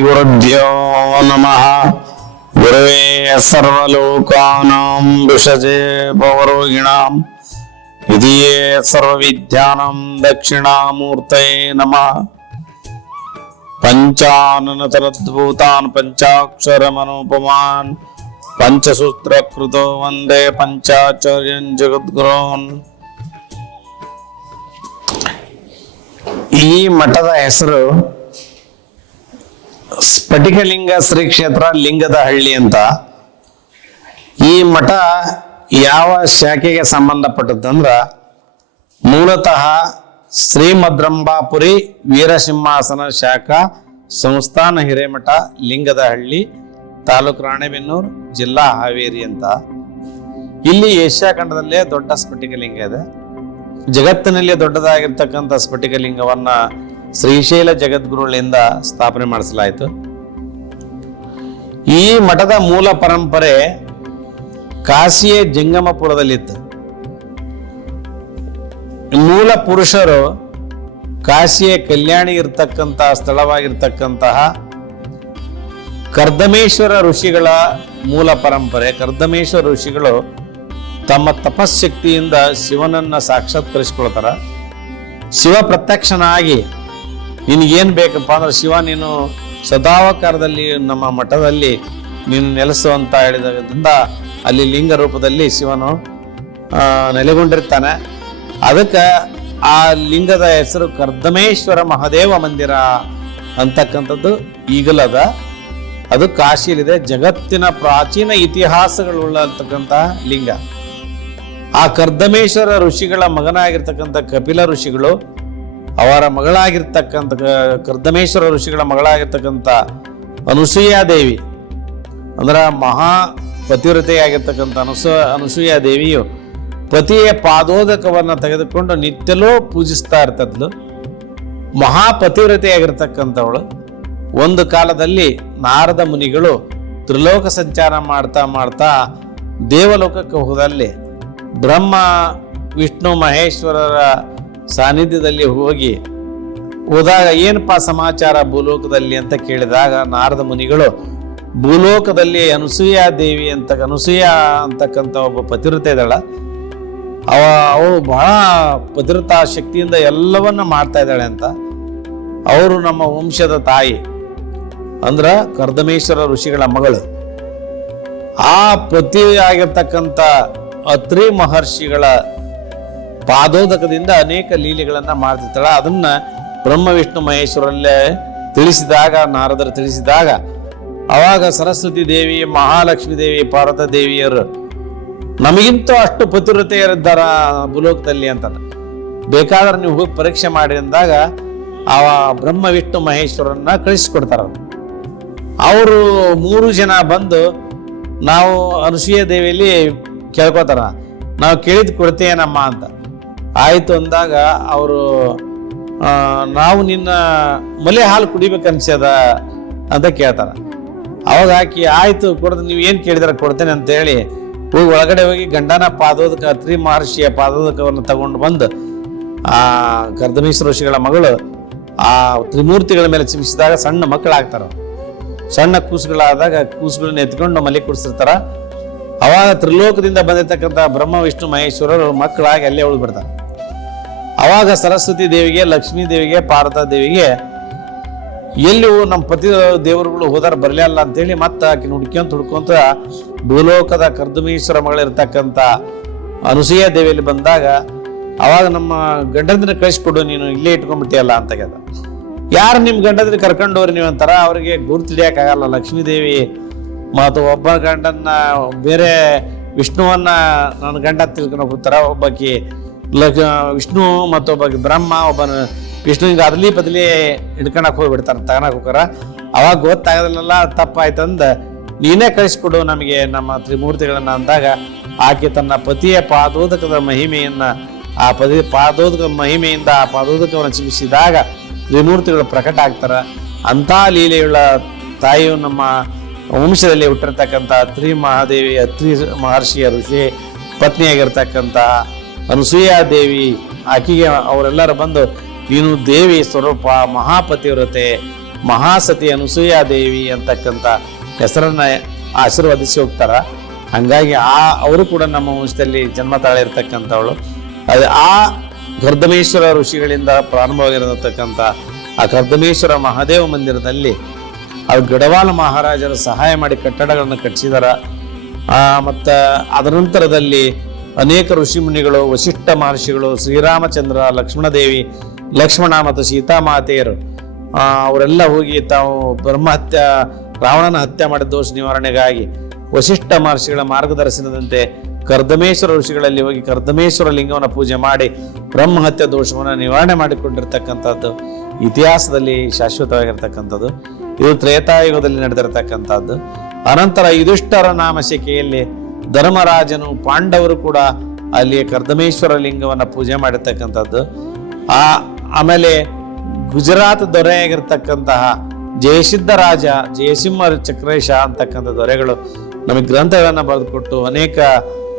ಓಂ ಶ್ರೀ ಗುರುಭ್ಯೋ ನಮಃ ಗುರುವೇ ಸರ್ವಲೋಕಾನಾಂ ವಿಷಜೆ ಭವರೋಗಿಣಾಂ ವಿಧಿಯೇ ಸರ್ವವಿದ್ಯಾನಾಂ ದಕ್ಷಿಣಾಮೂರ್ತಯೇ ನಮಃ ಪಂಚಾನನತರದ್ಭೂತಾನ್ ಪಂಚಾಕ್ಷರಮನೋಪಮಾನ್ ಪಂಚಸೂತ್ರಕೃತೋ ವಂದೇ ಪಂಚಾಚಾರ್ಯನ್ ಜಗದ್ಗುರೋನ್ ಈ ಮಠದ ಹೆಸರು ಸ್ಫಟಿಕಲಿಂಗ ಶ್ರೀ ಕ್ಷೇತ್ರ ಲಿಂಗದ ಹಳ್ಳಿ ಅಂತ. ಈ ಮಠ ಯಾವ ಶಾಖೆಗೆ ಸಂಬಂಧಪಟ್ಟದ್ದಂದ್ರ ಮೂಲತಃ ಶ್ರೀಮದ್ರಂಬಾಪುರಿ ವೀರಸಿಂಹಾಸನ ಶಾಖಾ ಸಂಸ್ಥಾನ ಹಿರೇಮಠ ಲಿಂಗದಹಳ್ಳಿ ತಾಲೂಕು ರಾಣೆಬೆನ್ನೂರು ಜಿಲ್ಲಾ ಹಾವೇರಿ ಅಂತ. ಇಲ್ಲಿ ಏಷ್ಯಾ ಖಂಡದಲ್ಲೇ ದೊಡ್ಡ ಸ್ಫಟಿಕಲಿಂಗ ಇದೆ. ಜಗತ್ತಿನಲ್ಲಿ ದೊಡ್ಡದಾಗಿರ್ತಕ್ಕಂಥ ಸ್ಫಟಿಕಲಿಂಗವನ್ನ ಶ್ರೀಶೈಲ ಜಗದ್ಗುರುಗಳಿಂದ ಸ್ಥಾಪನೆ ಮಾಡಿಸಲಾಯಿತು. ಈ ಮಠದ ಮೂಲ ಪರಂಪರೆ ಕಾಶಿಯ ಜಂಗಮಪುರದಲ್ಲಿತ್ತು. ಮೂಲ ಪುರುಷರು ಕಾಶಿಯ ಕಲ್ಯಾಣಿ ಇರ್ತಕ್ಕಂತಹ ಸ್ಥಳವಾಗಿರ್ತಕ್ಕಂತಹ ಕರ್ದಮೇಶ್ವರ ಋಷಿಗಳ ಮೂಲ ಪರಂಪರೆ. ಕರ್ದಮೇಶ್ವರ ಋಷಿಗಳು ತಮ್ಮ ತಪಶಕ್ತಿಯಿಂದ ಶಿವನನ್ನ ಸಾಕ್ಷಾತ್ಕರಿಸಿಕೊಳ್ತಾರ. ಶಿವ ಪ್ರತ್ಯಕ್ಷನಾಗಿ ನಿನಗೇನು ಬೇಕಪ್ಪ ಅಂದ್ರೆ, ಶಿವ, ನೀನು ಸದಾವಕಾರದಲ್ಲಿ, ನಮ್ಮ ಮಠದಲ್ಲಿ ನೀನು ನೆಲೆಸು ಅಂತ ಹೇಳಿದ್ರಿಂದ ಅಲ್ಲಿ ಲಿಂಗ ರೂಪದಲ್ಲಿ ಶಿವನು ನೆಲೆಗೊಂಡಿರ್ತಾನೆ. ಅದಕ್ಕೆ ಆ ಲಿಂಗದ ಹೆಸರು ಕರ್ದಮೇಶ್ವರ ಮಹಾದೇವ ಮಂದಿರ ಅಂತಕ್ಕಂಥದ್ದು ಈಗಲದ. ಅದು ಕಾಶಿಯಲ್ಲಿದೆ. ಜಗತ್ತಿನ ಪ್ರಾಚೀನ ಇತಿಹಾಸಗಳುಳ್ಳತಕ್ಕಂತಹ ಲಿಂಗ. ಆ ಕರ್ದಮೇಶ್ವರ ಋಷಿಗಳ ಮಗನಾಗಿರ್ತಕ್ಕಂಥ ಕಪಿಲ ಋಷಿಗಳು ಅವರ ಮಗಳಾಗಿರ್ತಕ್ಕಂಥ ಕರ್ದಮೇಶ್ವರ ಋಷಿಗಳ ಮಗಳಾಗಿರ್ತಕ್ಕಂಥ ಅನುಸೂಯಾದೇವಿ ಅಂದ್ರ ಮಹಾ ಪತಿವ್ರತೆಯಾಗಿರ್ತಕ್ಕಂಥ ಅನುಸ, ಅನುಸೂಯ ದೇವಿಯು ಪತಿಯ ಪಾದೋದಕವನ್ನು ತೆಗೆದುಕೊಂಡು ನಿತ್ಯಲೂ ಪೂಜಿಸ್ತಾ ಇರ್ತದ್ಲು. ಮಹಾಪತಿವ್ರತೆಯಾಗಿರ್ತಕ್ಕಂಥವಳು ಒಂದು ಕಾಲದಲ್ಲಿ ನಾರದ ಮುನಿಗಳು ತ್ರಿಲೋಕ ಸಂಚಾರ ಮಾಡ್ತಾ ಮಾಡ್ತಾ ದೇವಲೋಕಕ್ಕೆ ಹೋದಲ್ಲಿ ಬ್ರಹ್ಮ, ವಿಷ್ಣು, ಮಹೇಶ್ವರರ ಸಾನ್ನಿಧ್ಯದಲ್ಲಿ ಹೋಗಿ ಹೋದಾಗ ಏನಪ್ಪ ಸಮಾಚಾರ ಭೂಲೋಕದಲ್ಲಿ ಅಂತ ಕೇಳಿದಾಗ ನಾರದ ಮುನಿಗಳು, ಭೂಲೋಕದಲ್ಲಿ ಅನುಸೂಯ ದೇವಿ ಅಂತ, ಅನುಸೂಯ ಅಂತಕ್ಕಂಥ ಒಬ್ಬ ಪತಿವ್ರತೆ ಇದ್ದಾಳ. ಅವ ಅವಳು ಬಹಳ ಪತಿವ್ರತಾ ಶಕ್ತಿಯಿಂದ ಎಲ್ಲವನ್ನ ಮಾಡ್ತಾ ಇದ್ದಾಳೆ ಅಂತ. ಅವರು ನಮ್ಮ ವಂಶದ ತಾಯಿ, ಅಂದ್ರ ಕರ್ದಮೇಶ್ವರ ಋಷಿಗಳ ಮಗಳು. ಆ ಪತಿ ಆಗಿರ್ತಕ್ಕಂಥ ಅತ್ರಿ ಮಹರ್ಷಿಗಳ ಪಾದೋದಕದಿಂದ ಅನೇಕ ಲೀಲೆಗಳನ್ನ ಮಾಡ್ತಿರ್ತಾಳ. ಅದನ್ನ ಬ್ರಹ್ಮ ವಿಷ್ಣು ಮಹೇಶ್ವರಲ್ಲೇ ತಿಳಿಸಿದಾಗ, ನಾರದರು ತಿಳಿಸಿದಾಗ, ಅವಾಗ ಸರಸ್ವತಿ ದೇವಿ, ಮಹಾಲಕ್ಷ್ಮೀ ದೇವಿ, ಪಾರ್ವತ ದೇವಿಯರು ನಮಗಿಂತ ಅಷ್ಟು ಪತಿವ್ರತೆಯರಿದ್ದಾರ ಭೂಲೋಕದಲ್ಲಿ ಅಂತ ಬೇಕಾದ್ರೆ ನೀವು ಹೋಗಿ ಪರೀಕ್ಷೆ ಮಾಡಿ ಅಂದಾಗ ಆ ಬ್ರಹ್ಮ ವಿಷ್ಣು ಮಹೇಶ್ವರನ್ನ ಕಳಿಸ್ಕೊಡ್ತಾರ ಅವರು. ಮೂರು ಜನ ಬಂದು ನಾವು ಅನುಸೂಯ ದೇವಿಯಲ್ಲಿ ಕೇಳ್ಕೊತಾರ. ನಾವು ಕೇಳಿದ್ ಕೊಡ್ತೇನಮ್ಮ ಅಂತ. ಆಯ್ತು ಅಂದಾಗ ಅವರು ನಾವು ನಿನ್ನ ಮಲೆ ಹಾಲು ಕುಡಿಬೇಕನ್ಸ್ಯದ ಅಂತ ಕೇಳ್ತಾರೆ. ಅವಾಗ ಹಾಕಿ ಆಯಿತು ಕೊಡ್ದು ನೀವು ಏನು ಕೇಳಿದಾರೆ ಕೊಡ್ತೇನೆ ಅಂತ ಹೇಳಿ ಹೋಗಿ ಒಳಗಡೆ ಹೋಗಿ ಗಂಡನ ಪಾದೋದಕ, ತ್ರಿ ಮಹರ್ಷಿಯ ಪಾದೋದಕವನ್ನು ತಗೊಂಡು ಬಂದು, ಆ ಕರ್ದಮೇಶ್ವರ ಋಷಿಗಳ ಮಗಳು ಆ ತ್ರಿಮೂರ್ತಿಗಳ ಮೇಲೆ ಚಿಮಿಸಿದಾಗ ಸಣ್ಣ ಮಕ್ಕಳಾಗ್ತಾರ. ಸಣ್ಣ ಕೂಸುಗಳಾದಾಗ ಕೂಸುಗಳನ್ನ ಎತ್ಕೊಂಡು ಮಲೆ ಕುಡಿಸಿರ್ತಾರ. ಅವಾಗ ತ್ರಿಲೋಕದಿಂದ ಬಂದಿರತಕ್ಕಂಥ ಬ್ರಹ್ಮ, ವಿಷ್ಣು, ಮಹೇಶ್ವರರು ಮಕ್ಕಳಾಗಿ ಅಲ್ಲೇ ಉಳಿದ್ಬಿಡ್ತಾರೆ. ಅವಾಗ ಸರಸ್ವತಿ ದೇವಿಗೆ, ಲಕ್ಷ್ಮೀ ದೇವಿಗೆ, ಪಾರ್ವತಾ ದೇವಿಗೆ ಎಲ್ಲಿ ನಮ್ಮ ಪತಿ ದೇವರುಗಳು ಹೋದಾರ ಬರಲಿಲ್ಲ ಅಂತೇಳಿ ಮತ್ತೆ ಆಕಿನ ಹುಡ್ಕೊಂತ ಹುಡ್ಕೊಂತ ಭೂಲೋಕದ ಕರ್ದಮೇಶ್ವರ ಮಗಳಿರ್ತಕ್ಕಂಥ ಅನುಸೂಯ ದೇವಿಯಲ್ಲಿ ಬಂದಾಗ ಅವಾಗ ನಮ್ಮ ಗಂಡಂದಿನ ಕಳಿಸ್ಕೊಡು ನೀನು ಇಲ್ಲೇ ಇಟ್ಕೊಂಡ್ಬಿಟ್ಟಿಯಲ್ಲ ಅಂತ ಕೇಳ್ದ ಯಾರು ನಿಮ್ಮ ಗಂಡಂದ್ರೆ ಕರ್ಕೊಂಡೋರಿ ನೀವು ಅಂತಾರ? ಅವ್ರಿಗೆ ಆಗಲ್ಲ ಲಕ್ಷ್ಮೀ ದೇವಿ ಮತ್ತು ಒಬ್ಬ ಗಂಡನ್ನ, ಬೇರೆ ವಿಷ್ಣುವನ್ನ ನನ್ನ ಗಂಡ ತಿಳ್ಕೊಂಡು ಹೋಗ್ತಾರ. ಒಬ್ಬಾಕಿ ಲಕ್ ವಿಷ್ಣು ಮತ್ತೊಬ್ಬ ಬ್ರಹ್ಮ, ಒಬ್ಬನ ವಿಷ್ಣುವಿಗೆ ಅದಲಿ ಬದಲಿ ಹಿಡ್ಕೊಳಕ್ ಹೋಗ್ಬಿಡ್ತಾರ ತಗೊಳಕ್ ಹೋಗಾರ ಅವಾಗ ಗೊತ್ತಾಗದಲ್ಲ ತಪ್ಪಾಯ್ತಂದ, ನೀನೇ ಕಳಿಸ್ಕೊಡು ನಮಗೆ ನಮ್ಮ ತ್ರಿಮೂರ್ತಿಗಳನ್ನ ಅಂದಾಗ, ಆಕೆ ತನ್ನ ಪತಿಯ ಪಾದೋದಕದ ಮಹಿಮೆಯನ್ನ, ಆ ಪದಿ ಪಾದೋದಕ ಮಹಿಮೆಯಿಂದ ಆ ಪಾದೋದಕವನ್ನು ಚಿಮಿಸಿದಾಗ ತ್ರಿಮೂರ್ತಿಗಳು ಪ್ರಕಟ ಆಗ್ತಾರ. ಅಂಥ ಲೀಲೆಯುಳ್ಳ ತಾಯಿಯು ನಮ್ಮ ವಂಶದಲ್ಲಿ ಹುಟ್ಟಿರ್ತಕ್ಕಂಥ ತ್ರಿ ಮಹಾದೇವಿ ತ್ರಿ ಮಹರ್ಷಿಯ ಋಷಿ ಪತ್ನಿಯಾಗಿರ್ತಕ್ಕಂಥ ದೇವಿ ಆಕೆಗೆ ಅವರೆಲ್ಲರೂ ಬಂದು, ನೀನು ದೇವಿ, ಸ್ವರೂಪ ಮಹಾಪತಿವ್ರತೆ ಮಹಾಸತಿ ಅನುಸೂಯಾದೇವಿ ಅಂತಕ್ಕಂಥ ಹೆಸರನ್ನ ಆಶೀರ್ವದಿಸಿ ಹೋಗ್ತಾರ. ಹಂಗಾಗಿ ಆ, ಅವರು ಕೂಡ ನಮ್ಮ ವಂಶದಲ್ಲಿ ಜನ್ಮ ತಾಳಿರ್ತಕ್ಕಂಥವಳು. ಅದು ಆ ಗರ್ಧಮೇಶ್ವರ ಋಷಿಗಳಿಂದ ಪ್ರಾರಂಭವಾಗಿರತಕ್ಕಂಥ ಆ ಗರ್ಧಮೇಶ್ವರ ಮಹಾದೇವ ಮಂದಿರದಲ್ಲಿ ಅವ್ರು ಗಡವಾಲ ಮಹಾರಾಜರು ಸಹಾಯ ಮಾಡಿ ಕಟ್ಟಡಗಳನ್ನು ಕಟ್ಟಿಸಿದಾರ. ಮತ್ತು ಅದರ ನಂತರದಲ್ಲಿ ಅನೇಕ ಋಷಿಮುನಿಗಳು ವಶಿಷ್ಠ ಮಹರ್ಷಿಗಳು, ಶ್ರೀರಾಮಚಂದ್ರ, ಲಕ್ಷ್ಮಣದೇವಿ, ಲಕ್ಷ್ಮಣ ಮತ್ತು ಸೀತಾಮಾತೆಯರು ಅವರೆಲ್ಲ ಹೋಗಿ ತಾವು ಬ್ರಹ್ಮಹತ್ಯ, ರಾವಣನ ಹತ್ಯೆ ಮಾಡಿದ ದೋಷ ನಿವಾರಣೆಗಾಗಿ ವಶಿಷ್ಠ ಮಹರ್ಷಿಗಳ ಮಾರ್ಗದರ್ಶನದಂತೆ ಕರ್ದಮೇಶ್ವರ ಋಷಿಗಳಲ್ಲಿ ಹೋಗಿ ಕರ್ದಮೇಶ್ವರ ಲಿಂಗವನ್ನು ಪೂಜೆ ಮಾಡಿ ಬ್ರಹ್ಮಹತ್ಯೆ ದೋಷವನ್ನು ನಿವಾರಣೆ ಮಾಡಿಕೊಂಡಿರ್ತಕ್ಕಂಥದ್ದು, ಇತಿಹಾಸದಲ್ಲಿ ಶಾಶ್ವತವಾಗಿರ್ತಕ್ಕಂಥದ್ದು, ಇದು ತ್ರೇತಾಯುಗದಲ್ಲಿ ನಡೆದಿರತಕ್ಕಂಥದ್ದು. ಅನಂತರ ಯುಧಿಷ್ಠರ ನಾಮಶಿಕೆಯಲ್ಲಿ ಧರ್ಮರಾಜನು ಪಾಂಡವರು ಕೂಡ ಅಲ್ಲಿ ಕರ್ದಮೇಶ್ವರ ಲಿಂಗವನ್ನು ಪೂಜೆ ಮಾಡಿರ್ತಕ್ಕಂಥದ್ದು. ಆ, ಆಮೇಲೆ ಗುಜರಾತ್ ದೊರೆಯಾಗಿರ್ತಕ್ಕಂತಹ ಜಯಸಿದ್ಧ ರಾಜ, ಜಯಸಿಂಹ ಚಕ್ರೇಶ ಅಂತಕ್ಕಂಥ ದೊರೆಗಳು ನಮಗೆ ಗ್ರಂಥಗಳನ್ನು ಬರೆದುಕೊಟ್ಟು ಅನೇಕ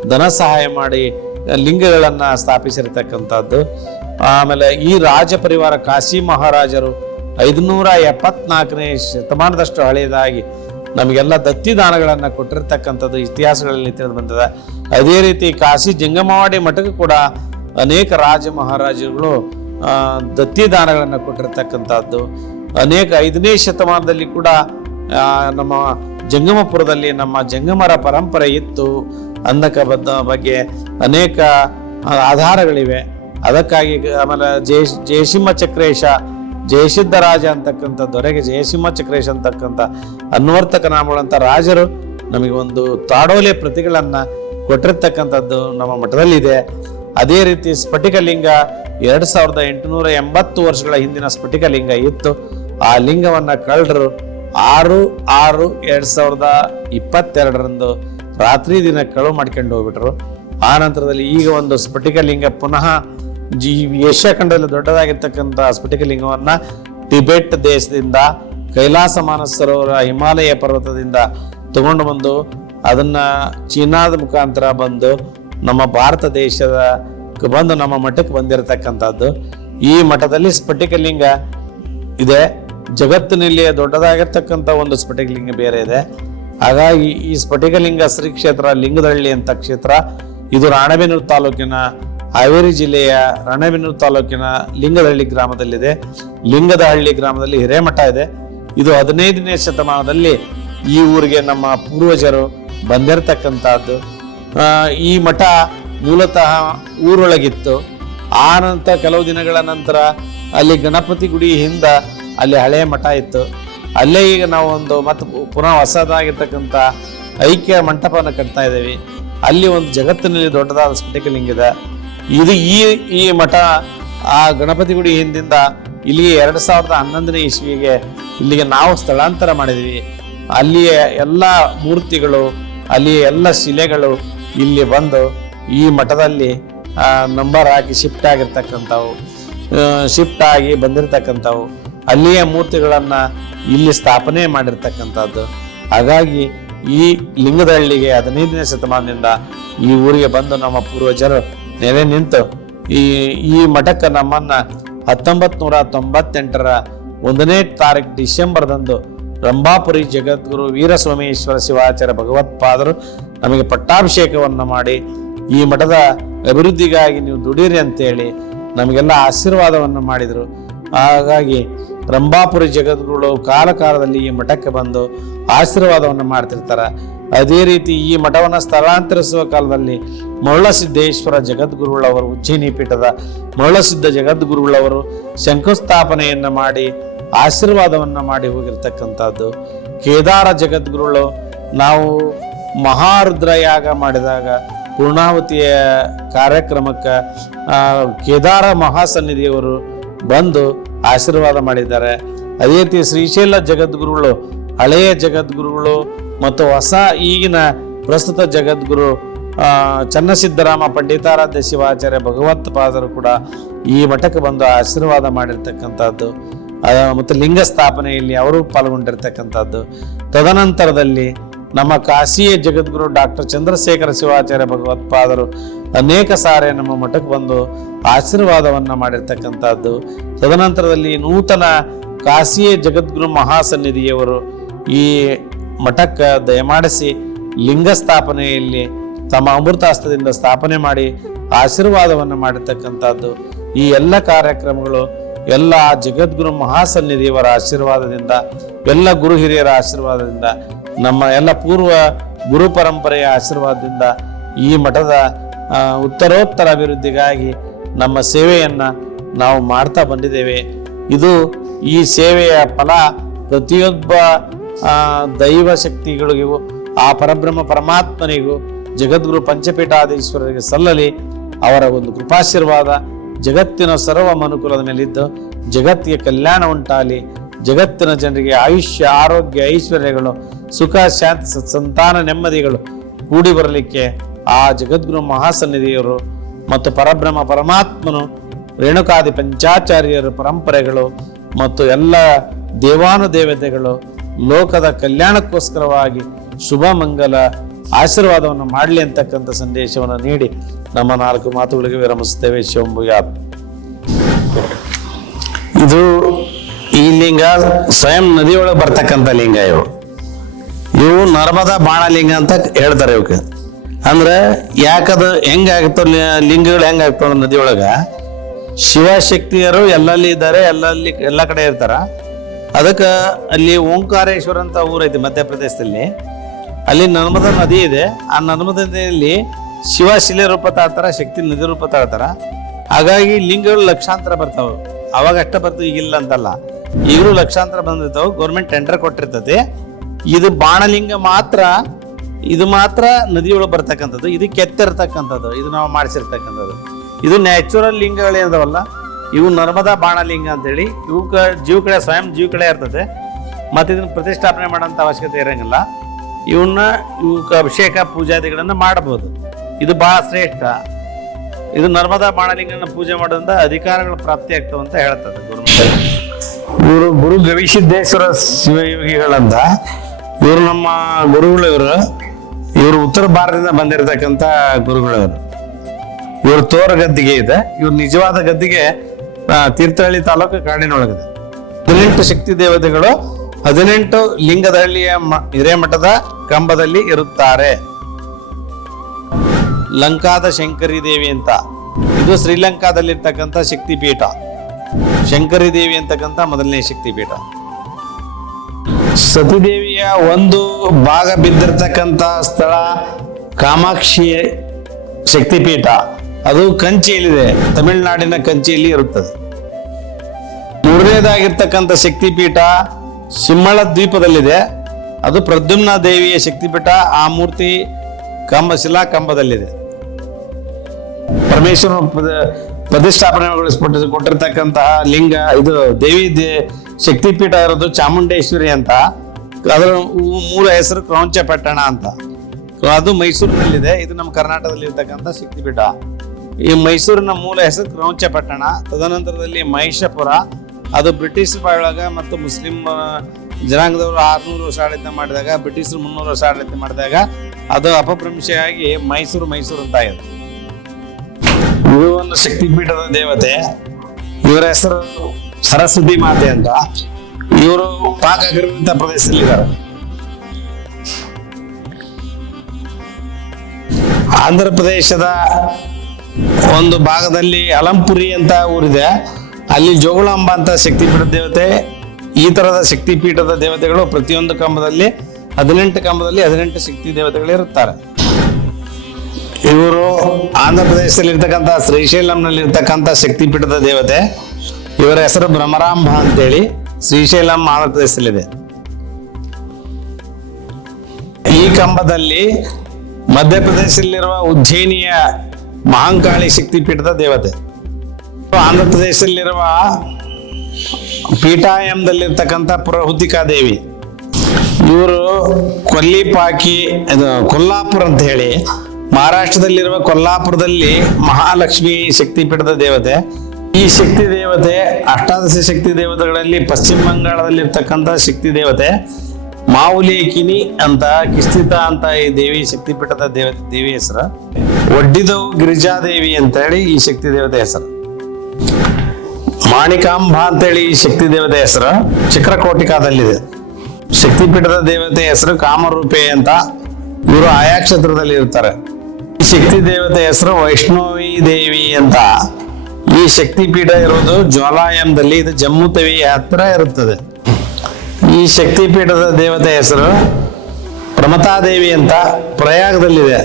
ಧನ ಸಹಾಯ ಮಾಡಿ ಲಿಂಗಗಳನ್ನು ಸ್ಥಾಪಿಸಿರ್ತಕ್ಕಂಥದ್ದು. ಆಮೇಲೆ ಈ ರಾಜ ಪರಿವಾರ ಕಾಶಿ ಮಹಾರಾಜರು ಐದುನೂರ ಎಪ್ಪತ್ನಾಲ್ಕನೇ ಶತಮಾನದಷ್ಟು ಹಳೆಯದಾಗಿ ನಮಗೆಲ್ಲ ದತ್ತಿ ದಾನಗಳನ್ನು ಕೊಟ್ಟಿರ್ತಕ್ಕಂಥದ್ದು ಇತಿಹಾಸಗಳಲ್ಲಿ ತಿಳಿದು ಬಂದಿದೆ. ಅದೇ ರೀತಿ ಕಾಶಿ ಜಂಗಮವಾಡಿ ಮಠಕ್ಕೂ ಕೂಡ ಅನೇಕ ರಾಜ ಮಹಾರಾಜರುಗಳು ದತ್ತಿದಾನಗಳನ್ನು ದತ್ತಿ ದಾನಗಳನ್ನು ಕೊಟ್ಟಿರ್ತಕ್ಕಂಥದ್ದು. ಅನೇಕ ಐದನೇ ಶತಮಾನದಲ್ಲಿ ಕೂಡ ನಮ್ಮ ಜಂಗಮಪುರದಲ್ಲಿ ನಮ್ಮ ಜಂಗಮರ ಪರಂಪರೆ ಇತ್ತು. ಅನ್ನಕ ಬಗ್ಗೆ ಅನೇಕ ಆಧಾರಗಳಿವೆ. ಅದಕ್ಕಾಗಿ ಆಮೇಲೆ ಜಯ, ಜಯಸಿಂಹ ಚಕ್ರೇಶ ಜಯಸಿದ್ಧ ರಾಜ ಅಂತಕ್ಕಂಥ ದೊರೆಗೆ ಜಯಸಿಂಹ ಚಕ್ರೇಶ್ ಅಂತಕ್ಕಂಥ ಅನ್ವರ್ತಕ ನಾಮಗಳಂಥ ರಾಜರು ನಮಗೆ ಒಂದು ತಾಡೋಲೆ ಪ್ರತಿಗಳನ್ನು ಕೊಟ್ಟಿರ್ತಕ್ಕಂಥದ್ದು ನಮ್ಮ ಮಠದಲ್ಲಿದೆ. ಅದೇ ರೀತಿ ಸ್ಫಟಿಕಲಿಂಗ ಎರಡು ಸಾವಿರದ ಎಂಟುನೂರ ಎಂಬತ್ತು ವರ್ಷಗಳ ಹಿಂದಿನ ಸ್ಫಟಿಕಲಿಂಗ ಇತ್ತು. ಆ ಲಿಂಗವನ್ನ ಕಳ್ಳರು ಆರು ಆರು ಎರಡು ಸಾವಿರದ ಇಪ್ಪತ್ತೆರಡರಂದು ರಾತ್ರಿ ದಿನ ಕಳುವು ಮಾಡ್ಕೊಂಡು ಹೋಗ್ಬಿಟ್ರು. ಆ ನಂತರದಲ್ಲಿ ಈಗ ಒಂದು ಸ್ಫಟಿಕಲಿಂಗ ಪುನಃ ಜಿ ಏಷ್ಯಾ ಖಂಡದಲ್ಲಿ ದೊಡ್ಡದಾಗಿರ್ತಕ್ಕಂಥ ಸ್ಫಟಿಕಲಿಂಗವನ್ನ ಟಿಬೆಟ್ ದೇಶದಿಂದ ಕೈಲಾಸ ಮಾನಸ ಸರೋವರ ಹಿಮಾಲಯ ಪರ್ವತದಿಂದ ತಗೊಂಡು ಬಂದು ಅದನ್ನ ಚೀನಾದ ಮುಖಾಂತರ ಬಂದು ನಮ್ಮ ಭಾರತ ದೇಶದ ಬಂದು ನಮ್ಮ ಮಠಕ್ಕೆ ಬಂದಿರತಕ್ಕಂಥದ್ದು. ಈ ಮಠದಲ್ಲಿ ಸ್ಫಟಿಕಲಿಂಗ ಇದೆ. ಜಗತ್ತಿನಲ್ಲಿ ದೊಡ್ಡದಾಗಿರ್ತಕ್ಕಂಥ ಒಂದು ಸ್ಫಟಿಕಲಿಂಗ ಬೇರೆ ಇದೆ. ಹಾಗಾಗಿ ಈ ಸ್ಫಟಿಕಲಿಂಗ ಶ್ರೀ ಕ್ಷೇತ್ರ ಲಿಂಗದಹಳ್ಳಿ ಅಂತ ಕ್ಷೇತ್ರ, ಇದು ರಾಣಬೇನೂರು ತಾಲೂಕಿನ ಹಾವೇರಿ ಜಿಲ್ಲೆಯ ರಣವಿನೂರು ತಾಲೂಕಿನ ಲಿಂಗದಹಳ್ಳಿ ಗ್ರಾಮದಲ್ಲಿದೆ. ಲಿಂಗದಹಳ್ಳಿ ಗ್ರಾಮದಲ್ಲಿ ಹಿರೇಮಠ ಇದೆ. ಇದು ಹದಿನೈದನೇ ಶತಮಾನದಲ್ಲಿ ಈ ಊರಿಗೆ ನಮ್ಮ ಪೂರ್ವಜರು ಬಂದಿರತಕ್ಕಂಥದ್ದು. ಈ ಮಠ ಮೂಲತಃ ಊರೊಳಗಿತ್ತು. ಆ ನಂತರ ಕೆಲವು ದಿನಗಳ ನಂತರ ಅಲ್ಲಿ ಗಣಪತಿ ಗುಡಿ ಹಿಂದ ಅಲ್ಲಿ ಹಳೆಯ ಮಠ ಇತ್ತು. ಅಲ್ಲೇ ಈಗ ನಾವು ಒಂದು ಮತ್ತೆ ಪುನಃ ಹೊಸದಾಗಿರ್ತಕ್ಕಂಥ ಐಕ್ಯ ಮಂಟಪವನ್ನು ಕಟ್ತಾ ಇದ್ದೀವಿ. ಅಲ್ಲಿ ಒಂದು ಜಗತ್ತಿನಲ್ಲಿ ದೊಡ್ಡದಾದ ಸ್ಫಟಿಕಲಿಂಗ ಇದೆ. ಇದು ಈ ಈ ಮಠ ಆ ಗಣಪತಿ ಗುಡಿ ಹಿಂದಿಂದ ಇಲ್ಲಿಗೆ ಎರಡು ಸಾವಿರದ ಹನ್ನೊಂದನೇ ಇಸ್ವಿಗೆ ಇಲ್ಲಿಗೆ ನಾವು ಸ್ಥಳಾಂತರ ಮಾಡಿದ್ವಿ. ಅಲ್ಲಿಯ ಎಲ್ಲ ಮೂರ್ತಿಗಳು, ಅಲ್ಲಿಯ ಎಲ್ಲ ಶಿಲೆಗಳು ಇಲ್ಲಿ ಬಂದು ಈ ಮಠದಲ್ಲಿ ನಂಬರ್ ಹಾಕಿ ಶಿಫ್ಟ್ ಆಗಿರ್ತಕ್ಕಂಥವು. ಶಿಫ್ಟ್ ಆಗಿ ಬಂದಿರತಕ್ಕಂಥವು. ಅಲ್ಲಿಯ ಮೂರ್ತಿಗಳನ್ನು ಇಲ್ಲಿ ಸ್ಥಾಪನೆ ಮಾಡಿರ್ತಕ್ಕಂಥದ್ದು. ಹಾಗಾಗಿ ಈ ಲಿಂಗದಹಳ್ಳಿಗೆ ಹದಿನೈದನೇ ಶತಮಾನದಿಂದ ಈ ಊರಿಗೆ ಬಂದು ನಮ್ಮ ಪೂರ್ವಜರು ನೆಲೆ ನಿಂತು ಈ ಈ ಮಠಕ್ಕೆ ನಮ್ಮನ್ನು ಹತ್ತೊಂಬತ್ತು ನೂರ ತೊಂಬತ್ತೆಂಟರ ಒಂದನೇ ತಾರೀಕು ಡಿಸೆಂಬರ್ದಂದು ರಂಭಾಪುರಿ ಜಗದ್ಗುರು ವೀರಸ್ವಾಮೇಶ್ವರ ಶಿವಾಚಾರ್ಯ ಭಗವತ್ಪಾದರು ನಮಗೆ ಪಟ್ಟಾಭಿಷೇಕವನ್ನು ಮಾಡಿ ಈ ಮಠದ ಅಭಿವೃದ್ಧಿಗಾಗಿ ನೀವು ದುಡೀರಿ ಅಂತೇಳಿ ನಮಗೆಲ್ಲ ಆಶೀರ್ವಾದವನ್ನು ಮಾಡಿದರು. ಹಾಗಾಗಿ ರಂಭಾಪುರಿ ಜಗದ್ಗುರುಗಳು ಕಾಲ ಕಾಲದಲ್ಲಿ ಈ ಮಠಕ್ಕೆ ಬಂದು ಆಶೀರ್ವಾದವನ್ನು ಮಾಡ್ತಿರ್ತಾರೆ. ಅದೇ ರೀತಿ ಈ ಮಠವನ್ನು ಸ್ಥಳಾಂತರಿಸುವ ಕಾಲದಲ್ಲಿ ಮರುಳಸಿದ್ದೇಶ್ವರ ಜಗದ್ಗುರುಗಳವರು ಉಜ್ಜಯಿನಿ ಪೀಠದ ಮರುಳಸಿದ್ಧ ಜಗದ್ಗುರುಗಳವರು ಶಂಕುಸ್ಥಾಪನೆಯನ್ನು ಮಾಡಿ, ಆಶೀರ್ವಾದವನ್ನು ಮಾಡಿ ಹೋಗಿರ್ತಕ್ಕಂಥದ್ದು. ಕೇದಾರ ಜಗದ್ಗುರುಗಳು ನಾವು ಮಹಾರುದ್ರಯಾಗ ಮಾಡಿದಾಗ ಪೂರ್ಣಾವತಿಯ ಕಾರ್ಯಕ್ರಮಕ್ಕೆ ಕೇದಾರ ಮಹಾಸನ್ನಿಧಿಯವರು ಬಂದು ಆಶೀರ್ವಾದ ಮಾಡಿದ್ದಾರೆ. ಅದೇ ರೀತಿ ಶ್ರೀಶೈಲ ಜಗದ್ಗುರುಗಳು, ಹಳೆಯ ಜಗದ್ಗುರುಗಳು ಮತ್ತು ಹೊಸ ಈಗಿನ ಪ್ರಸ್ತುತ ಜಗದ್ಗುರು ಚನ್ನಸಿದ್ದರಾಮ ಪಂಡಿತಾರಾಧ್ಯ ಶಿವಾಚಾರ್ಯ ಭಗವತ್ ಪಾದರು ಕೂಡ ಈ ಮಠಕ್ಕೆ ಬಂದು ಆಶೀರ್ವಾದ ಮಾಡಿರ್ತಕ್ಕಂಥದ್ದು. ಮತ್ತು ಲಿಂಗ ಸ್ಥಾಪನೆಯಲ್ಲಿ ಅವರು ಪಾಲ್ಗೊಂಡಿರ್ತಕ್ಕಂಥದ್ದು. ತದನಂತರದಲ್ಲಿ ನಮ್ಮ ಕಾಶಿಯ ಜಗದ್ಗುರು ಡಾಕ್ಟರ್ ಚಂದ್ರಶೇಖರ ಶಿವಾಚಾರ್ಯ ಭಗವತ್ಪಾದರು ಅನೇಕ ಸಾರಿ ನಮ್ಮ ಮಠಕ್ಕೆ ಬಂದು ಆಶೀರ್ವಾದವನ್ನು ಮಾಡಿರ್ತಕ್ಕಂಥದ್ದು. ತದನಂತರದಲ್ಲಿ ನೂತನ ಕಾಶಿಯ ಜಗದ್ಗುರು ಮಹಾಸನ್ನಿಧಿಯವರು ಈ ಮಠಕ್ಕೆ ದಯಮಾಡಿಸಿ ಲಿಂಗ ಸ್ಥಾಪನೆಯಲ್ಲಿ ತಮ್ಮ ಅಮೃತಾಸ್ತ್ರದಿಂದ ಸ್ಥಾಪನೆ ಮಾಡಿ ಆಶೀರ್ವಾದವನ್ನು ಮಾಡಿರ್ತಕ್ಕಂಥದ್ದು. ಈ ಎಲ್ಲ ಕಾರ್ಯಕ್ರಮಗಳು ಎಲ್ಲ ಜಗದ್ಗುರು ಮಹಾಸನ್ನಿಧಿಯವರ ಆಶೀರ್ವಾದದಿಂದ, ಎಲ್ಲ ಗುರು ಹಿರಿಯರ ಆಶೀರ್ವಾದದಿಂದ ನಮ್ಮ ಎಲ್ಲ ಪೂರ್ವ ಗುರು ಪರಂಪರೆಯ ಆಶೀರ್ವಾದದಿಂದ ಈ ಮಠದ ಉತ್ತರೋತ್ತರ ಅಭಿವೃದ್ಧಿಗಾಗಿ ನಮ್ಮ ಸೇವೆಯನ್ನು ನಾವು ಮಾಡ್ತಾ ಬಂದಿದ್ದೇವೆ. ಇದು ಈ ಸೇವೆಯ ಫಲ ಪ್ರತಿಯೊಬ್ಬ ದೈವ ಶಕ್ತಿಗಳಿಗೂ, ಆ ಪರಬ್ರಹ್ಮ ಪರಮಾತ್ಮನಿಗೂ, ಜಗದ್ಗುರು ಪಂಚಪೀಠಾಧೀಶ್ವರರಿಗೆ ಸಲ್ಲಲಿ ಅವರ ಒಂದು ಕೃಪಾಶೀರ್ವಾದ ಜಗತ್ತಿನ ಸರ್ವ ಮನುಕುಲದ ಮೇಲಿದ್ದು, ಜಗತ್ತಿಗೆ ಕಲ್ಯಾಣ ಉಂಟಾಗಲಿ, ಜಗತ್ತಿನ ಜನರಿಗೆ ಆಯುಷ್ಯ, ಆರೋಗ್ಯ, ಐಶ್ವರ್ಯಗಳು ಸುಖ, ಶಾಂತಿ ಸಂತಾನ, ನೆಮ್ಮದಿಗಳು ಕೂಡಿ ಬರಲಿಕ್ಕೆ ಆ ಜಗದ್ಗುರು ಮಹಾಸನ್ನಿಧಿಯವರು ಮತ್ತು ಪರಬ್ರಹ್ಮ, ಪರಮಾತ್ಮನು, ರೇಣುಕಾದಿ ಪಂಚಾಚಾರ್ಯರ ಪರಂಪರೆಗಳು ಮತ್ತು ಎಲ್ಲ ದೇವಾನುದೇವತೆಗಳು ಲೋಕದ ಕಲ್ಯಾಣಕ್ಕೋಸ್ಕರವಾಗಿ ಶುಭ, ಮಂಗಲ ಆಶೀರ್ವಾದವನ್ನು ಮಾಡಲಿ ಅಂತಕ್ಕಂಥ ಸಂದೇಶವನ್ನು ನೀಡಿ ನಮ್ಮ ನಾಲ್ಕು ಮಾತುಗಳಿಗೆ ವಿರಮಿಸುತ್ತೇವೆ. ಶಿವಂಬುಯಾತ್ ಇದು ಈ ಲಿಂಗ ಸ್ವಯಂ ನದಿಯೊಳಗೆ ಬರ್ತಕ್ಕಂಥ ಲಿಂಗ ಇವು. ಇವು ನರ್ಮದಾ ಬಾಣಲಿಂಗ ಅಂತ ಹೇಳ್ತಾರೆ ಇವಕ್ಕೆ ಅಂದ್ರೆ ಯಾಕದು ಹೆಂಗಾಗ್ತಾವ ಲಿಂಗಗಳು ಹೆಂಗಾಗ್ತಾವ ನದಿಯೊಳಗ ಶಿವಶಕ್ತಿಯರು ಎಲ್ಲಲ್ಲಿ ಇದ್ದಾರೆ, ಎಲ್ಲಲ್ಲಿ ಎಲ್ಲ ಕಡೆ ಇರ್ತಾರ. ಅದಕ್ಕೆ ಅಲ್ಲಿ ಓಂಕಾರೇಶ್ವರ ಅಂತ ಊರೈತಿ ಮಧ್ಯಪ್ರದೇಶದಲ್ಲಿ. ಅಲ್ಲಿ ನರ್ಮದಾ ನದಿ ಇದೆ. ಆ ನರ್ಮದಾ ನದಿಯಲ್ಲಿ ಶಿವ ಶಿಲೆ ರೂಪ ತಾಳ್ತಾರ, ಶಕ್ತಿ ನದಿ ರೂಪ ತಾಳ್ತಾರ. ಹಾಗಾಗಿ ಲಿಂಗಗಳು ಲಕ್ಷಾಂತರ ಬರ್ತಾವೆ. ಅವಾಗ ಅಷ್ಟ ಬರ್ತವೆ ಈಗಿಲ್ಲ ಅಂತಲ್ಲ. ಈಗಲೂ ಲಕ್ಷಾಂತರ ಬಂದಿರ್ತಾವೆ. ಗೌರ್ಮೆಂಟ್ ಟೆಂಡರ್ ಕೊಟ್ಟಿರ್ತದೆ ಇದು ಬಾಣಲಿಂಗ ಮಾತ್ರ, ಇದು ಮಾತ್ರ ನದಿಯೊಳಗೆ ಬರ್ತಕ್ಕಂಥದ್ದು, ಇದು ಕೆತ್ತಿರ್ತಕ್ಕಂಥದ್ದು, ಇದು ನಾವು ಮಾಡಿಸಿರ್ತಕ್ಕಂಥದ್ದು. ಇದು ನ್ಯಾಚುರಲ್ ಲಿಂಗಗಳೇನದವಲ್ಲ ಇವು ನರ್ಮದಾ ಬಾಣಲಿಂಗ ಅಂತೇಳಿ ಇವಕ್ಕ ಜೀವ ಕಡೆ ಸ್ವಯಂ ಜೀವ ಕಡೆ ಇರ್ತದೆ, ಮತ್ತು ಇದನ್ನು ಪ್ರತಿಷ್ಠಾಪನೆ ಮಾಡೋಂಥ ಅವಶ್ಯಕತೆ ಇರಂಗಿಲ್ಲ. ಇವನ್ನ ಇವಕ್ಕೆ ಅಭಿಷೇಕ ಪೂಜಾದಿಗಳನ್ನು ಮಾಡಬಹುದು ಇದು ಭಾಳ ಶ್ರೇಷ್ಠ. ಇದು ನರ್ಮದಾ ಬಾಣಲಿಂಗನ ಪೂಜೆ ಮಾಡೋದ್ರಿಂದ ಅಧಿಕಾರಗಳ ಪ್ರಾಪ್ತಿ ಆಗ್ತವೆ ಅಂತ ಹೇಳ್ತದೆ ಗುರು ಇವರು ಗುರು ಗವಿಸಿದ್ದೇಶ್ವರ ಶಿವಯೋಗಿಗಳಂತ ಇವರು ನಮ್ಮ ಗುರುಗಳು ಇವರು ಉತ್ತರ ಭಾರತದಿಂದ ಬಂದಿರತಕ್ಕಂಥ ಗುರುಗಳು ಇವರು ತೋರ ಗದ್ದಿಗೆ ಇದೆ. ಇವ್ರ ನಿಜವಾದ ಗದ್ದಿಗೆ ತೀರ್ಥಹಳ್ಳಿ ತಾಲೂಕು ಕಾಡಿನೊಳಗಿದೆ. ಹದಿನೆಂಟು ಶಕ್ತಿ ದೇವತೆಗಳು ಹದಿನೆಂಟು ಲಿಂಗದಹಳ್ಳಿಯ ಹಿರೇಮಠದ ಕಂಬದಲ್ಲಿ ಇರುತ್ತಾರೆ. ಲಂಕಾದ ಶಂಕರಿ ದೇವಿ ಅಂತ. ಇದು ಶ್ರೀಲಂಕಾದಲ್ಲಿರ್ತಕ್ಕಂಥ ಶಕ್ತಿಪೀಠ. ಶಂಕರಿ ದೇವಿ ಅಂತಕ್ಕಂಥ ಮೊದಲನೇ ಶಕ್ತಿಪೀಠ. ಸತಿದೇವಿಯ ಒಂದು ಭಾಗ ಬಿದ್ದಿರ್ತಕ್ಕಂಥ ಸ್ಥಳ ಕಾಮಾಕ್ಷಿ ಶಕ್ತಿಪೀಠ. ಅದು ಕಂಚಿಯಲ್ಲಿದೆ. ತಮಿಳುನಾಡಿನ ಕಂಚಿಯಲ್ಲಿ ಇರುತ್ತದೆ. ಮೂರನೇದಾಗಿರ್ತಕ್ಕಂಥ ಶಕ್ತಿಪೀಠ ಸಿಂಹಳ ದ್ವೀಪದಲ್ಲಿದೆ. ಅದು ಪ್ರದ್ಯುಮ್ನ ದೇವಿಯ ಶಕ್ತಿಪೀಠ. ಆ ಮೂರ್ತಿ ಕಂಬ ಶಿಲಾ ಕಂಬದಲ್ಲಿದೆ ಪರಮೇಶ್ವರ ಪ್ರತಿಷ್ಠಾಪನೆಗೊಳಿಸ್ಬಿಟ್ಟು ಕೊಟ್ಟಿರ್ತಕ್ಕಂತಹ ಲಿಂಗ, ಇದು ದೇವಿ ದೇ ಶಕ್ತಿಪೀಠ ಇರೋದು ಚಾಮುಂಡೇಶ್ವರಿ ಅಂತ. ಅದರ ಮೂಲ ಹೆಸರು ಕ್ರೌಂಚ ಪಟ್ಟಣ ಅಂತ. ಅದು ಮೈಸೂರಿನಲ್ಲಿದೆ. ಇದು ನಮ್ಮ ಕರ್ನಾಟಕದಲ್ಲಿ ಇರ್ತಕ್ಕಂಥ ಶಕ್ತಿಪೀಠ. ಈ ಮೈಸೂರಿನ ಮೂಲ ಹೆಸರು ಕ್ರೌಂಚ ಪಟ್ಟಣ ತದನಂತರದಲ್ಲಿ ಮಹಿಷಪುರ. ಅದು ಬ್ರಿಟಿಷ್ ಒಳಗ ಮತ್ತು ಮುಸ್ಲಿಂ ಜನಾಂಗದವರು ಆರ್ನೂರು ವರ್ಷ ಆಡಳಿತ ಮಾಡಿದಾಗ, ಬ್ರಿಟಿಷರು ಮುನ್ನೂರು ವರ್ಷ ಆಡಳಿತ ಮಾಡಿದಾಗ ಅದು ಅಪಭ್ರಂಶೆಯಾಗಿ ಮೈಸೂರು ಮೈಸೂರು ಅಂತ ಇದು ಒಂದು ಶಕ್ತಿಪೀಠದ ದೇವತೆ. ಇವರ ಹೆಸರು ಸರಸ್ವತಿ ಮಾತೆ ಅಂತ. ಇವರು ಪಾಕಗೃಹಿತ ಪ್ರದೇಶದಲ್ಲಿದ್ದಾರೆ. ಆಂಧ್ರ ಪ್ರದೇಶದ ಒಂದು ಭಾಗದಲ್ಲಿ ಅಲಂಪುರಿ ಅಂತ ಊರಿದೆ. ಅಲ್ಲಿ ಜೋಗುಳಾಂಬ ಅಂತ ಶಕ್ತಿಪೀಠ ದೇವತೆ, ಈ ತರದ ಶಕ್ತಿಪೀಠದ ದೇವತೆಗಳು ಪ್ರತಿಯೊಂದು ಕಂಬದಲ್ಲಿ, ಹದಿನೆಂಟು ಕಂಬದಲ್ಲಿ ಹದಿನೆಂಟು ಶಕ್ತಿ ದೇವತೆಗಳು ಇರುತ್ತಾರೆ. ಇವರು ಆಂಧ್ರ ಪ್ರದೇಶದಲ್ಲಿ ಇರ್ತಕ್ಕಂಥ ಶ್ರೀಶೈಲಂನಲ್ಲಿ ಇರ್ತಕ್ಕಂಥ ಶಕ್ತಿಪೀಠದ ದೇವತೆ. ಇವರ ಹೆಸರು ಭ್ರಮರಾಂಬ ಅಂತೇಳಿ ಶ್ರೀಶೈಲಂ ಆಂಧ್ರ ಪ್ರದೇಶದಲ್ಲಿದೆ ಈ ಕಂಬದಲ್ಲಿ ಮಧ್ಯಪ್ರದೇಶದಲ್ಲಿರುವ ಉಜ್ಜಯಿನಿಯ ಮಹಾಂಕಾಳಿ ಶಕ್ತಿಪೀಠದ ದೇವತೆ. ಆಂಧ್ರ ಪ್ರದೇಶದಲ್ಲಿರುವ ಪೀಠಾಯಂದಲ್ಲಿರ್ತಕ್ಕಂಥ ಪುರಹುತಿಕಾ ದೇವಿ. ಇವರು ಕೊಲ್ಲಿಪಾಕಿ ಕೊಲ್ಲಾಪುರ ಅಂತ ಹೇಳಿ ಮಹಾರಾಷ್ಟ್ರದಲ್ಲಿರುವ ಕೊಲ್ಲಾಪುರದಲ್ಲಿ ಮಹಾಲಕ್ಷ್ಮಿ ಶಕ್ತಿಪೀಠದ ದೇವತೆ. ಈ ಶಕ್ತಿ ದೇವತೆ ಅಷ್ಟಾದಶ ಶಕ್ತಿ ದೇವತೆಗಳಲ್ಲಿ ಪಶ್ಚಿಮ ಬಂಗಾಳದಲ್ಲಿರ್ತಕ್ಕಂಥ ಶಕ್ತಿ ದೇವತೆ. ಮಾವುಲೇಕಿನಿ ಅಂತ, ಕಿಸ್ತಿತ ಅಂತ ಈ ದೇವಿ ಶಕ್ತಿಪೀಠದ ದೇವತೆ, ದೇವಿ ಹೆಸರು. ಒಡ್ಡಿದವು ಗಿರಿಜಾದೇವಿ ಅಂತ ಹೇಳಿ ಈ ಶಕ್ತಿ ದೇವತೆ ಹೆಸರು. ಮಾಣಿಕಾಂಬ ಅಂತೇಳಿ ಈ ಶಕ್ತಿ ದೇವತೆ ಹೆಸರು. ಚಿಕ್ರಕೋಟಿಕಾದಲ್ಲಿದೆ. ಶಕ್ತಿಪೀಠದ ದೇವತೆ ಹೆಸರು ಕಾಮರೂಪೆ ಅಂತ. ಇವರು ಆಯಾ ಕ್ಷೇತ್ರದಲ್ಲಿ ಇರ್ತಾರೆ. ಶಕ್ತಿ ದೇವತೆ ಹೆಸರು ವೈಷ್ಣವಿ ದೇವಿ ಅಂತ. ಈ ಶಕ್ತಿ ಪೀಠ ಇರೋದು ಜ್ವಾಲಾಯಂದಲ್ಲಿ, ಇದು ಜಮ್ಮು ತವಿ ಹತ್ರ ಇರುತ್ತದೆ. ಈ ಶಕ್ತಿ ಪೀಠದ ದೇವತೆ ಹೆಸರು ಪ್ರಮತಾದೇವಿ ಅಂತ ಪ್ರಯಾಗದಲ್ಲಿದೆ.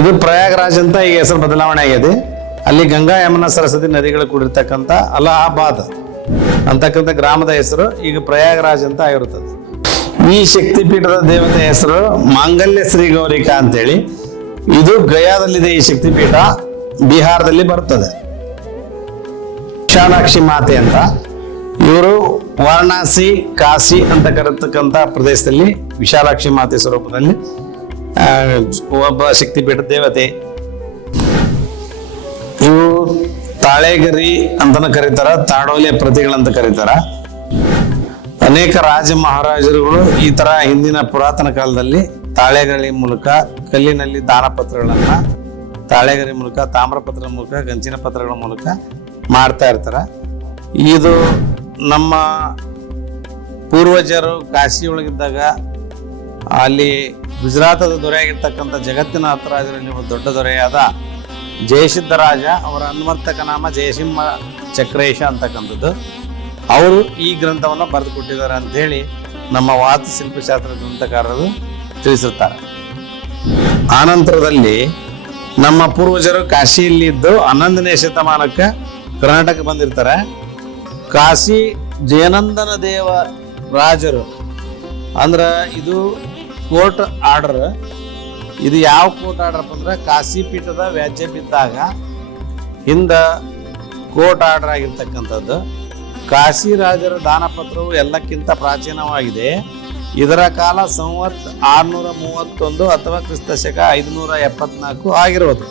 ಇದು ಪ್ರಯಾಗರಾಜ್ ಅಂತ ಈಗ ಹೆಸರು ಬದಲಾವಣೆ ಆಗಿದೆ. ಅಲ್ಲಿ ಗಂಗಾ, ಯಮುನಾ, ಸರಸ್ವತಿ ನದಿಗಳು ಕೂಡಿರ್ತಕ್ಕಂಥ ಅಲಹಾಬಾದ್ ಅಂತಕ್ಕಂಥ ಗ್ರಾಮದ ಹೆಸರು ಈಗ ಪ್ರಯಾಗರಾಜ್ ಅಂತ ಆಗಿರುತ್ತದೆ. ಈ ಶಕ್ತಿ ಪೀಠದ ದೇವತೆ ಹೆಸರು ಮಾಂಗಲ್ಯ ಶ್ರೀ ಗೌರಿಕಾ ಅಂತೇಳಿ. ಇದು ಗಯಾದಲ್ಲಿದೆ ಈ ಶಕ್ತಿಪೀಠ. ಬಿಹಾರದಲ್ಲಿ ಬರುತ್ತದೆ ವಿಶಾಲಾಕ್ಷಿ ಮಾತೆ ಅಂತ. ಇವರು ವಾರಣಾಸಿ, ಕಾಶಿ ಅಂತ ಕರೆತಕ್ಕಂತ ಪ್ರದೇಶದಲ್ಲಿ ವಿಶಾಲಾಕ್ಷಿ ಮಾತೆ ಸ್ವರೂಪದಲ್ಲಿ ಒಬ್ಬ ಶಕ್ತಿಪೀಠ ದೇವತೆ. ಇವು ತಾಳೆಗರಿ ಅಂತನ ಕರೀತಾರ, ತಾಡೋಲೆ ಪ್ರತಿಗಳಂತ ಕರೀತಾರ. ಅನೇಕ ರಾಜ ಮಹಾರಾಜರುಗಳು ಈ ತರ ಹಿಂದಿನ ಪುರಾತನ ಕಾಲದಲ್ಲಿ ತಾಳೆಗರಿ ಮೂಲಕ ಕಲ್ಲಿನಲ್ಲಿ ದಾನಪತ್ರಗಳನ್ನು ತಾಳೆಗರಿ ಮೂಲಕ ತಾಮ್ರಪತ್ರ ಮೂಲಕ ಗಂಚಿನ ಪತ್ರಗಳ ಮೂಲಕ ಮಾಡ್ತಾ ಇರ್ತಾರೆ. ಇದು ನಮ್ಮ ಪೂರ್ವಜರು ಕಾಶಿ ಒಳಗಿದ್ದಾಗ ಅಲ್ಲಿ ಗುಜರಾತದ ದೊರೆಯಾಗಿರ್ತಕ್ಕಂಥ ಜಗತ್ತಿನ ಹತ್ತರಾಜರಲ್ಲಿ ಒಬ್ಬ ದೊಡ್ಡ ದೊರೆಯಾದ ಜಯಸಿದ್ಧರಾಜ ಅವರ ಅನ್ವರ್ತಕ ನಾಮ ಜಯಸಿಂಹ ಚಕ್ರೇಶ ಅಂತಕ್ಕಂಥದ್ದು. ಅವರು ಈ ಗ್ರಂಥವನ್ನು ಬರೆದು ಕೊಟ್ಟಿದ್ದಾರೆ ಅಂತೇಳಿ ನಮ್ಮ ವಾಸ್ತುಶಿಲ್ಪಶಾಸ್ತ್ರ ಗ್ರಂಥಕಾರರು ತಿಳಿಸುತ್ತಾರೆ ಆನಂತರದಲ್ಲಿ ನಮ್ಮ ಪೂರ್ವಜರು ಕಾಶಿಯಲ್ಲಿ ಇದ್ದು ಹನ್ನೊಂದನೇ ಶತಮಾನಕ್ಕೆ ಕರ್ನಾಟಕ ಬಂದಿರ್ತಾರೆ. ಕಾಶಿ ಜಯನಂದನ ದೇವ ರಾಜರು, ಅಂದ್ರೆ ಇದು ಕೋರ್ಟ್ ಆರ್ಡರ್. ಇದು ಯಾವ ಕೋರ್ಟ್ ಆರ್ಡರ್ ಅಂದ್ರೆ ಕಾಶಿ ಪೀಠದ ವ್ಯಾಜ್ಯ ಬಿದ್ದಾಗ ಹಿಂದ ಕೋರ್ಟ್ ಆರ್ಡರ್ ಆಗಿರ್ತಕ್ಕಂಥದ್ದು. ಕಾಶಿ ರಾಜರ ದಾನಪತ್ರವು ಎಲ್ಲಕ್ಕಿಂತ ಪ್ರಾಚೀನವಾಗಿದೆ. ಇದರ ಕಾಲ ಸಂವತ್ ಆರ್ನೂರ ಮೂವತ್ತೊಂದು ಅಥವಾ ಕ್ರಿಸ್ತ ಶಕ ಐದುನೂರ ಎಪ್ಪತ್ನಾಲ್ಕು ಆಗಿರುವುದು.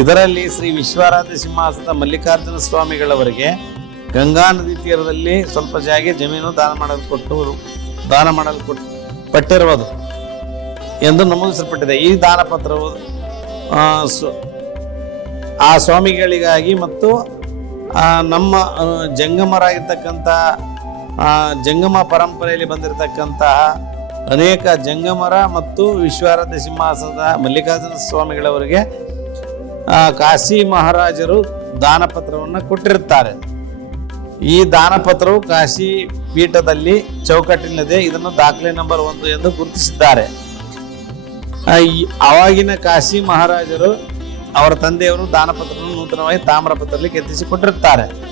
ಇದರಲ್ಲಿ ಶ್ರೀ ವಿಶ್ವಾರಾಧ್ಯ ಸಿಂಹಾಸದ ಮಲ್ಲಿಕಾರ್ಜುನ ಸ್ವಾಮಿಗಳವರಿಗೆ ಗಂಗಾ ನದಿ ತೀರದಲ್ಲಿ ಸ್ವಲ್ಪ ಜಾಗ ಜಮೀನು ದಾನ ಮಾಡಲು ಕೊಟ್ಟು ದಾನ ಮಾಡಲು ಕೊಟ್ಟು ಪಟ್ಟಿರುವುದು ಎಂದು ನಮೂದಿಸಲ್ಪಟ್ಟಿದೆ. ಈ ದಾನ ಪತ್ರವು, ಆ ಸ್ವಾಮಿಗಳಿಗಾಗಿ ಮತ್ತು ನಮ್ಮ ಜಂಗಮರಾಗಿರ್ತಕ್ಕಂಥ ಆ, ಜಂಗಮ ಪರಂಪರೆಯಲ್ಲಿ ಬಂದಿರತಕ್ಕಂತಹ ಅನೇಕ ಜಂಗಮರ ಮತ್ತು ವಿಶ್ವಾರಾಧ್ಯ ಸಿಂಹಾಸನದ ಮಲ್ಲಿಕಾರ್ಜುನ ಸ್ವಾಮಿಗಳವರಿಗೆ ಕಾಶಿ ಮಹಾರಾಜರು ದಾನಪತ್ರವನ್ನು ಕೊಟ್ಟಿರುತ್ತಾರೆ. ಈ ದಾನಪತ್ರವು ಕಾಶಿ ಪೀಠದಲ್ಲಿ ಚೌಕಟ್ಟಿನಲ್ಲಿದೆ. ಇದನ್ನು ದಾಖಲೆ ನಂಬರ್ ಒಂದು ಎಂದು ಗುರುತಿಸಿದ್ದಾರೆ. ಆವಾಗಿನ ಕಾಶಿ ಮಹಾರಾಜರು ಅವರ ತಂದೆಯವರು ದಾನಪತ್ರವನ್ನು ನೂತನವಾಗಿ ತಾಮ್ರಪತ್ರದಲ್ಲಿ ಕೆತ್ತಿಸಿ ಕೊಟ್ಟಿರುತ್ತಾರೆ